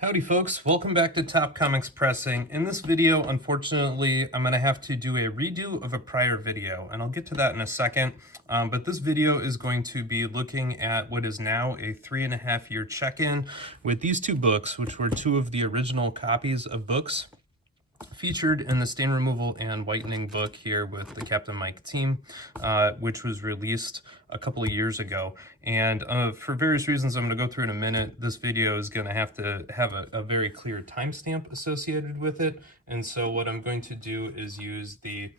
Howdy folks, welcome back to Top Comics Pressing. In this video, unfortunately, I'm going to have to do a redo of a prior video, and I'll get to that in a second. But this video is going to be looking at what is now a 3.5-year check-in with these two books, which were two of the original copies of books featured in the stain removal and whitening book here with the Kaptain Myke team, which was released a couple of years ago. And for various reasons I'm going to go through in a minute, this video is going to have a very clear timestamp associated with it. And so what I'm going to do is use the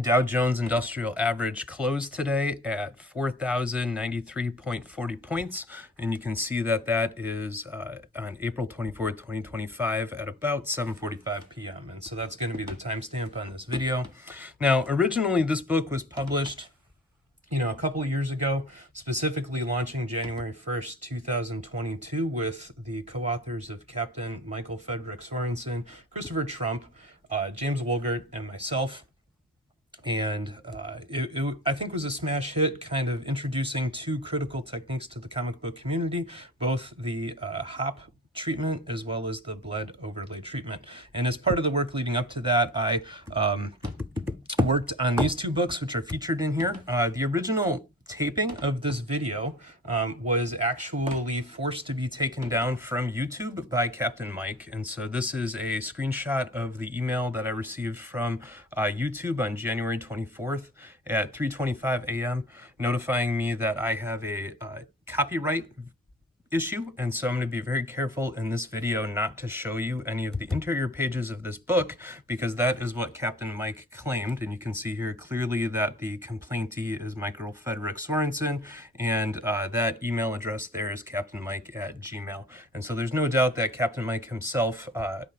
Dow Jones Industrial Average closed today at 4,093.40 points, and you can see that that is on April 24th, 2025 at about 7:45 p.m. And so that's going to be the timestamp on this video. Now, originally this book was published a couple of years ago, specifically launching January 1st, 2022 with the co-authors of Captain Michael Frederick Sorensen, Christopher Trump, James Wolgert, and myself. And I think was a smash hit, kind of introducing two critical techniques to the comic book community, both the HOP treatment as well as the BLED overlay treatment. And as part of the work leading up to that, I worked on these two books, which are featured in here. The original taping of this video was actually forced to be taken down from YouTube by Kaptain Myke. And so this is a screenshot of the email that I received from YouTube on January 24th at 3:25 a.m. notifying me that I have a copyright issue, and so I'm going to be very careful in this video not to show you any of the interior pages of this book, because that is what Kaptain Myke claimed. And you can see here clearly that the complaintee is Michael Frederick Sorensen, and that email address there is captainmyke@gmail. And so there's no doubt that Kaptain Myke himself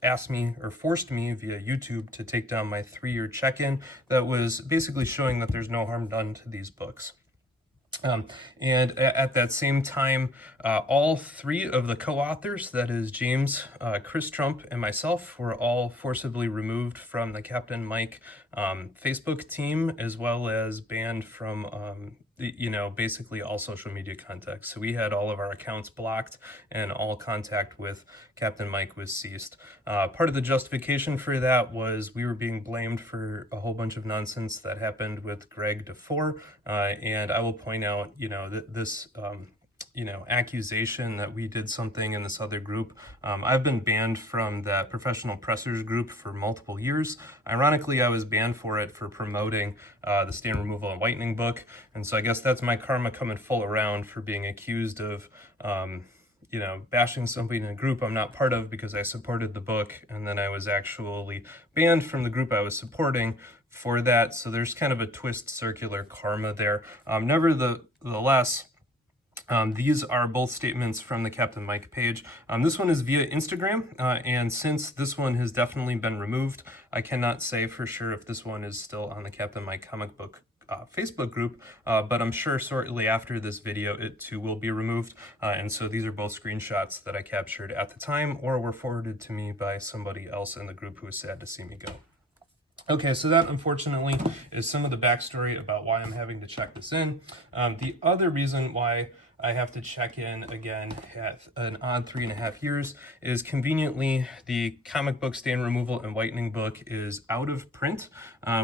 asked me, or forced me via YouTube, to take down my 3-year check-in that was basically showing that there's no harm done to these books. And at that same time, all three of the co-authors, that is James, Chris Trump, and myself, were all forcibly removed from the Kaptain Myke Facebook team, as well as banned from basically all social media contact. So we had all of our accounts blocked and all contact with Kaptain Myke was ceased. Part of the justification for that was we were being blamed for a whole bunch of nonsense that happened with Greg DeFore, and I will point out, that this accusation that we did something in this other group. I've been banned from that professional pressers group for multiple years. Ironically, I was banned for it for promoting the stain removal and whitening book. And so I guess that's my karma coming full around for being accused of, bashing somebody in a group I'm not part of because I supported the book. And then I was actually banned from the group I was supporting for that. So there's kind of a twist circular karma there. Nevertheless, these are both statements from the Kaptain Myke page. This one is via Instagram, and since this one has definitely been removed, I cannot say for sure if this one is still on the Kaptain Myke comic book Facebook group, but I'm sure shortly after this video it too will be removed. And so these are both screenshots that I captured at the time or were forwarded to me by somebody else in the group who was sad to see me go. Okay, so that unfortunately is some of the backstory about why I'm having to check this in. The other reason why I have to check in again at an odd 3.5 years is conveniently the comic book stain removal and whitening book is out of print,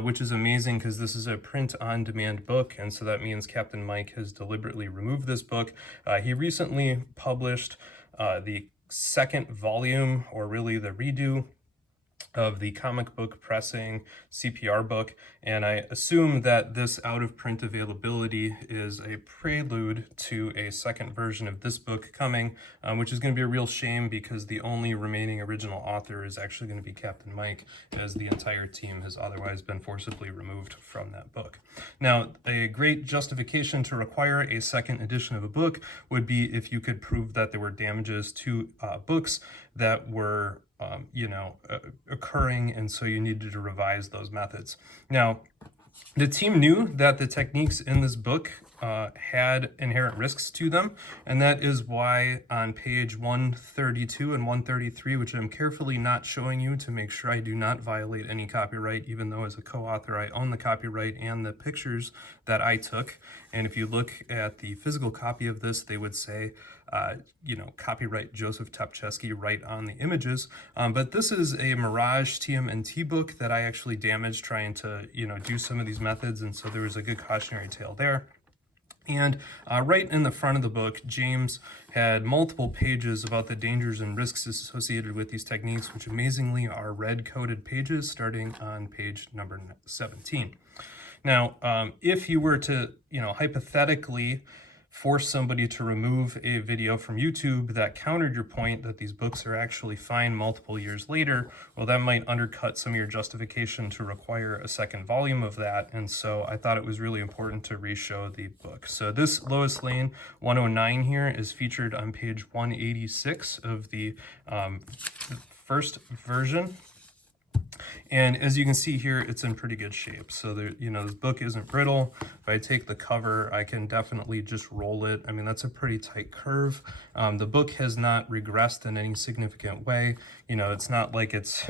which is amazing because this is a print on demand book. And so that means Kaptain Myke has deliberately removed this book. He recently published the second volume, or really the redo, of the comic book pressing CPR book, and I assume that this out of print availability is a prelude to a second version of this book coming, which is going to be a real shame because the only remaining original author is actually going to be Kaptain Myke, as the entire team has otherwise been forcibly removed from that book. Now, a great justification to require a second edition of a book would be if you could prove that there were damages to books that were occurring, and so you needed to revise those methods. Now, the team knew that the techniques in this book had inherent risks to them, and that is why on page 132 and 133, which I'm carefully not showing you to make sure I do not violate any copyright, even though as a co-author I own the copyright and the pictures that I took. And if you look at the physical copy of this, they would say copyright Joseph Topcheski right on the images. But this is a Mirage TMNT book that I actually damaged trying to, do some of these methods. And so there was a good cautionary tale there. And right in the front of the book, James had multiple pages about the dangers and risks associated with these techniques, which amazingly are red-coded pages starting on page number 17. Now, if you were to, hypothetically force somebody to remove a video from YouTube that countered your point that these books are actually fine multiple years later, well, that might undercut some of your justification to require a second volume of that. And so I thought it was really important to re-show the book. So this Lois Lane 109 here is featured on page 186 of the first version. And as you can see here, it's in pretty good shape. So there, this book isn't brittle. If I take the cover, I can definitely just roll it. I mean, that's a pretty tight curve. The book has not regressed in any significant way. It's not like it's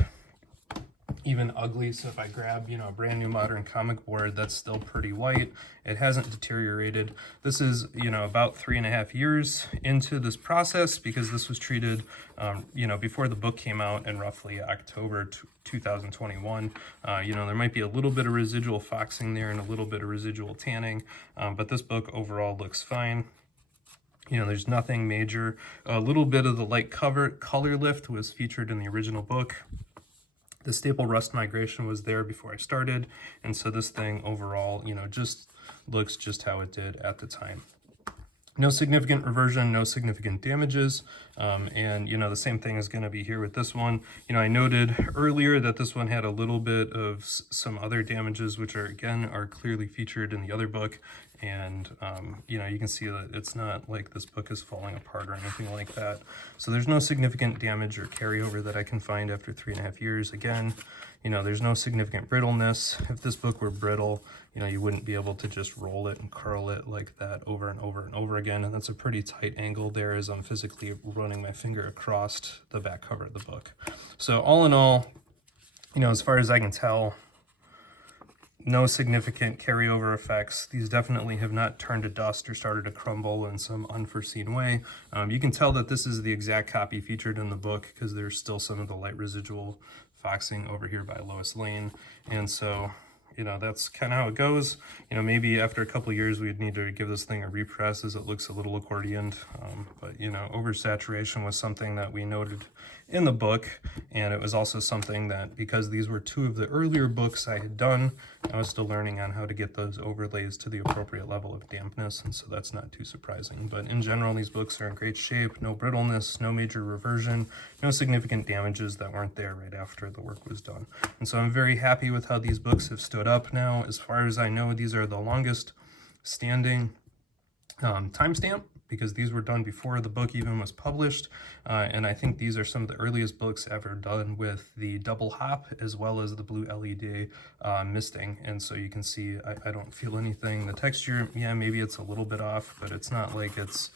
even ugly. So if I grab, a brand new modern comic board, that's still pretty white. It hasn't deteriorated. This is, about 3.5 years into this process, because this was treated, before the book came out in roughly October 2021. There might be a little bit of residual foxing there and a little bit of residual tanning, but this book overall looks fine. There's nothing major. A little bit of the light color lift was featured in the original book. The staple rust migration was there before I started, and so this thing overall, just looks just how it did at the time. No significant reversion, no significant damages, and the same thing is going to be here with this one. I noted earlier that this one had a little bit of some other damages, which are clearly featured in the other book, and you can see that it's not like this book is falling apart or anything like that. So there's no significant damage or carryover that I can find after 3.5 years. Again, there's no significant brittleness. If this book were brittle, you wouldn't be able to just roll it and curl it like that over and over and over again. And that's a pretty tight angle there as I'm physically running my finger across the back cover of the book. So all in all, as far as I can tell, no significant carryover effects. These definitely have not turned to dust or started to crumble in some unforeseen way. You can tell that this is the exact copy featured in the book because there's still some of the light residual foxing over here by Lois Lane. And so, that's kind of how it goes. Maybe after a couple of years, we'd need to give this thing a repress as it looks a little accordioned. But, oversaturation was something that we noted in the book. And it was also something that, because these were two of the earlier books I had done, I was still learning on how to get those overlays to the appropriate level of dampness. And so that's not too surprising. But in general, these books are in great shape. No brittleness, no major reversion, no significant damages that weren't there right after the work was done. And so I'm very happy with how these books have stood up now. As far as I know, these are the longest standing timestamp, because these were done before the book even was published. And I think these are some of the earliest books ever done with the double hop as well as the blue LED misting. And so you can see I don't feel anything. The texture, yeah, maybe it's a little bit off, but it's not like it's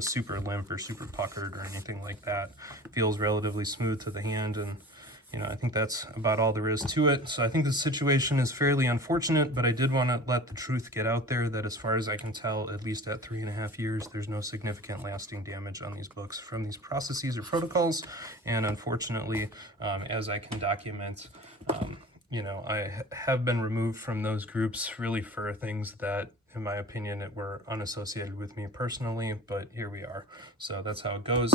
super limp or super puckered or anything like that. It feels relatively smooth to the hand, and I think that's about all there is to it. So I think the situation is fairly unfortunate, but I did want to let the truth get out there that as far as I can tell, at least at 3.5 years, there's no significant lasting damage on these books from these processes or protocols. And unfortunately, as I can document, I have been removed from those groups really for things that, in my opinion, were unassociated with me personally, but here we are. So that's how it goes.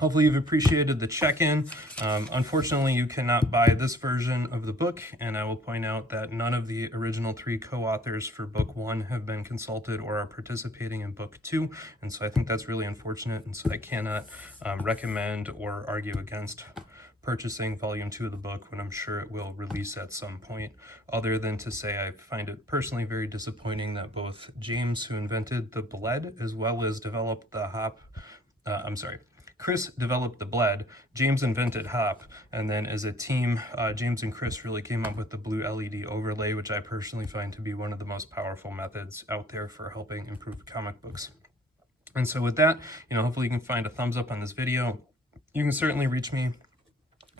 Hopefully you've appreciated the check-in. Unfortunately, you cannot buy this version of the book, and I will point out that none of the original 3 co-authors for book 1 have been consulted or are participating in book 2, and so I think that's really unfortunate, and so I cannot recommend or argue against purchasing volume 2 of the book when I'm sure it will release at some point, other than to say I find it personally very disappointing that both James, who invented the BLED, as well as developed the HOP, Chris developed the BLED, James invented HOP, and then as a team, James and Chris really came up with the blue LED overlay, which I personally find to be one of the most powerful methods out there for helping improve comic books. And so with that, hopefully you can find a thumbs up on this video. You can certainly reach me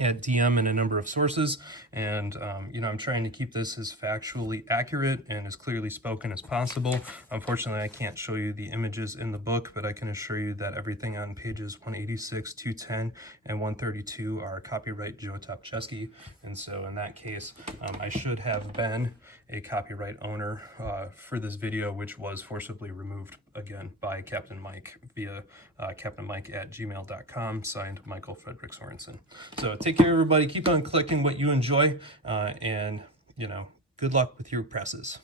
at DM in a number of sources, and you know, I'm trying to keep this as factually accurate and as clearly spoken as possible. Unfortunately, I can't show you the images in the book, but I can assure you that everything on pages 186, 210, and 132 are copyright Joe Topcheski, and so in that case, I should have been a copyright owner for this video, which was forcibly removed again by Kaptain Myke via captainmyke@gmail.com, signed Michael Frederick Sorensen. So take care, everybody. Keep on clicking what you enjoy, and you know, good luck with your presses.